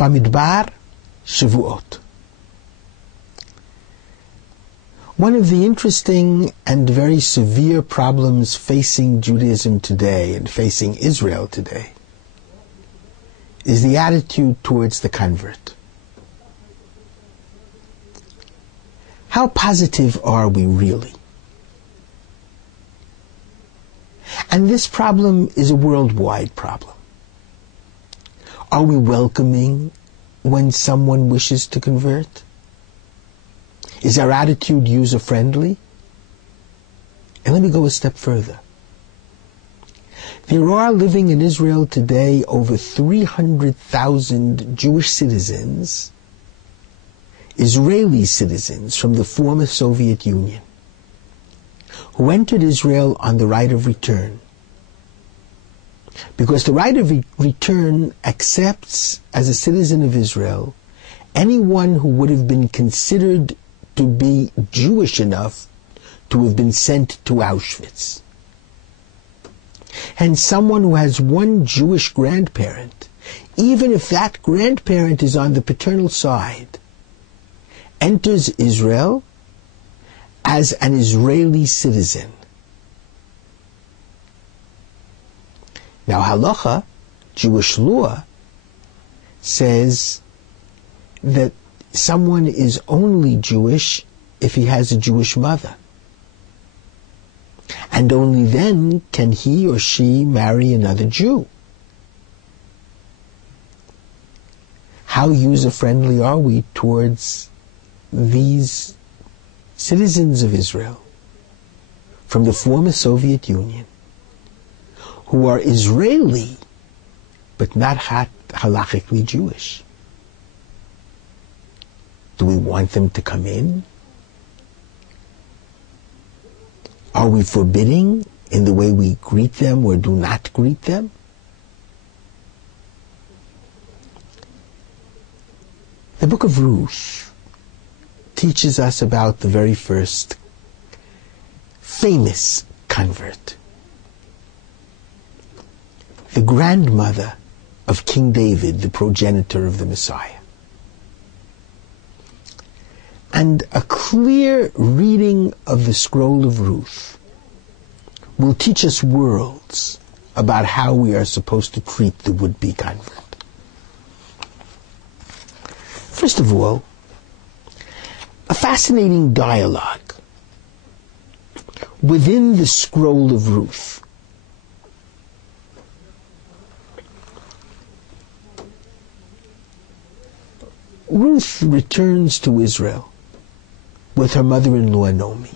Bamidbar, Shavuot. One of the interesting and very severe problems facing Judaism today and facing Israel today is the attitude towards the convert. How positive are we really? And this problem is a worldwide problem. Are we welcoming when someone wishes to convert? Is our attitude user-friendly? And let me go a step further. There are living in Israel today over 300,000 Jewish citizens, Israeli citizens from the former Soviet Union, who entered Israel on the right of return. Because the right of return accepts, as a citizen of Israel, anyone who would have been considered to be Jewish enough to have been sent to Auschwitz. And someone who has one Jewish grandparent, even if that grandparent is on the paternal side, enters Israel as an Israeli citizen. Now halacha, Jewish law, says that someone is only Jewish if he has a Jewish mother. And only then can he or she marry another Jew. How user-friendly are we towards these citizens of Israel from the former Soviet Union who are Israeli but not halachically Jewish? Do we want them to come in? Are we forbidding in the way we greet them or do not greet them? The book of Ruth teaches us about the very first famous convert, the grandmother of King David, the progenitor of the Messiah. And a clear reading of the scroll of Ruth will teach us worlds about how we are supposed to treat the would-be convert. First of all, a fascinating dialogue within the scroll of Ruth. Ruth returns to Israel with her mother-in-law Naomi.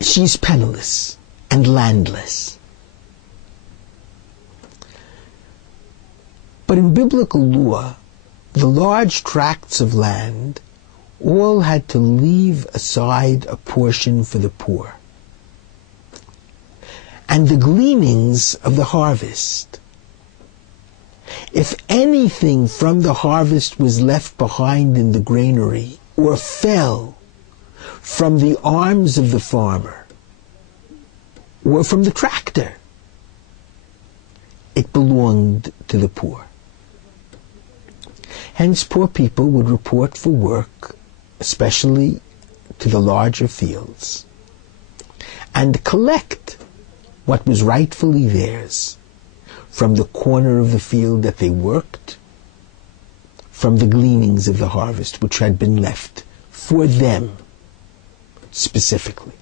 She's penniless and landless. But in biblical law, the large tracts of land all had to leave aside a portion for the poor. And the gleanings of the harvest, if anything from the harvest was left behind in the granary or fell from the arms of the farmer or from the tractor, it belonged to the poor. Hence, poor people would report for work, especially to the larger fields, and collect what was rightfully theirs from the corner of the field that they worked, from the gleanings of the harvest which had been left for them specifically.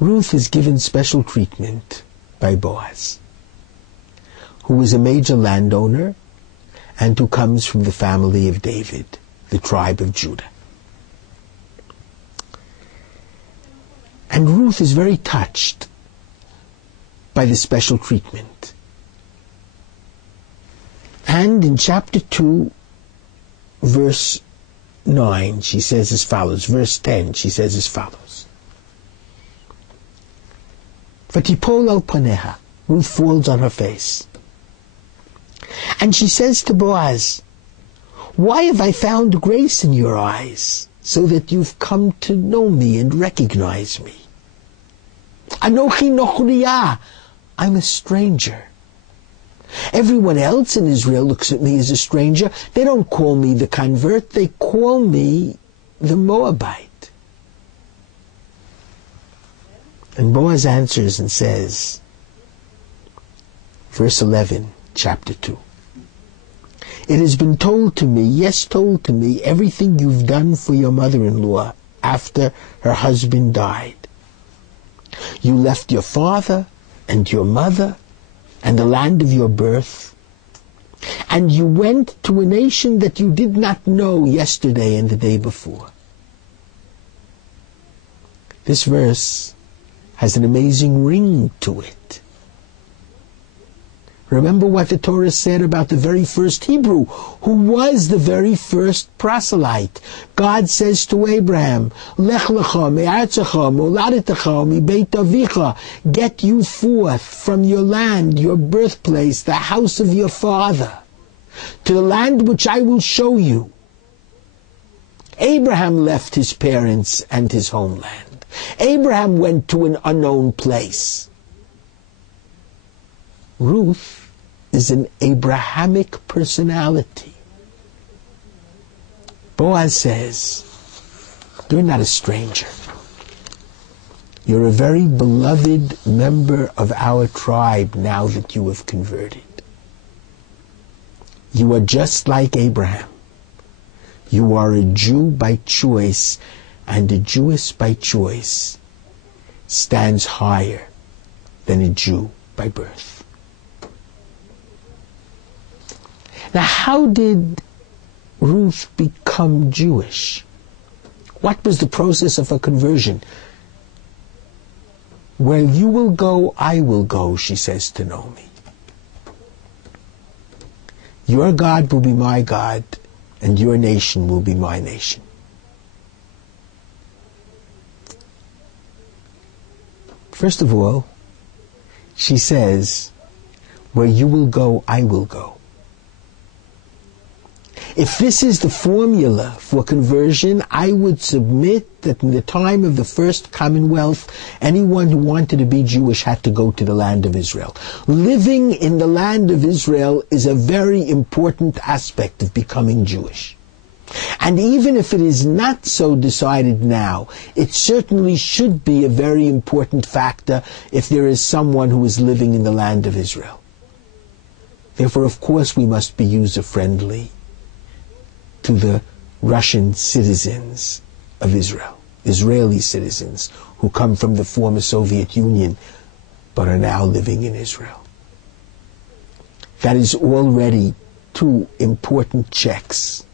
Ruth is given special treatment by Boaz, who is a major landowner and who comes from the family of David, the tribe of Judah. And Ruth is very touched by the special treatment. And in chapter 2, verse 9, she says as follows. Verse 10, she says as follows. Vatipol al paneha, Ruth falls on her face. And she says to Boaz, "Why have I found grace in your eyes, so that you've come to know me and recognize me?" Anochi nochriya. I'm a stranger. Everyone else in Israel looks at me as a stranger. They don't call me the convert. They call me the Moabite. And Boaz answers and says, verse 11, chapter 2. It has been told to me, yes, told to me, everything you've done for your mother-in-law after her husband died. You left your father and your mother and the land of your birth, and you went to a nation that you did not know yesterday and the day before. This verse has an amazing ring to it. Remember what the Torah said about the very first Hebrew, who was the very first proselyte. God says to Abraham, Lech lecha me'artzecha moladetecha mibeit avicha, get you forth from your land, your birthplace, the house of your father, to the land which I will show you. Abraham left his parents and his homeland. Abraham went to an unknown place. Ruth is an Abrahamic personality. Boaz says, you're not a stranger. You're a very beloved member of our tribe now that you have converted. You are just like Abraham. You are a Jew by choice, and a Jewess by choice stands higher than a Jew by birth. Now, how did Ruth become Jewish? What was the process of her conversion? Where you will go, I will go, she says to Naomi. Your God will be my God, and your nation will be my nation. First of all, she says, where you will go, I will go. If this is the formula for conversion, I would submit that in the time of the first Commonwealth, anyone who wanted to be Jewish had to go to the land of Israel. Living in the land of Israel is a very important aspect of becoming Jewish. And even if it is not so decided now, it certainly should be a very important factor if there is someone who is living in the land of Israel. Therefore, of course, we must be user-friendly to the Russian citizens of Israel, Israeli citizens who come from the former Soviet Union but are now living in Israel. That is already two important checks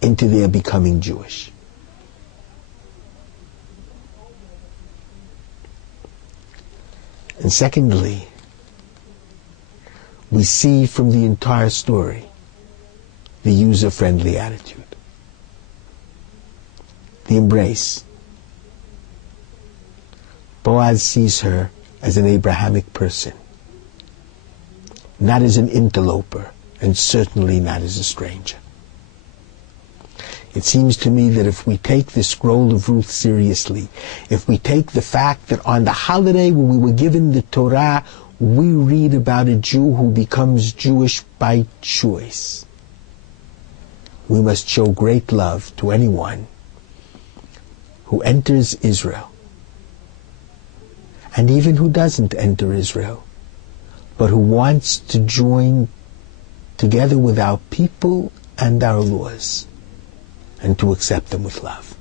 into their becoming Jewish. And secondly, we see from the entire story the user-friendly attitude, the embrace. Boaz sees her as an Abrahamic person, not as an interloper, and certainly not as a stranger. It seems to me that if we take the scroll of Ruth seriously, if we take the fact that on the holiday when we were given the Torah, we read about a Jew who becomes Jewish by choice, we must show great love to anyone who enters Israel, and even who doesn't enter Israel, but who wants to join together with our people and our laws, and to accept them with love.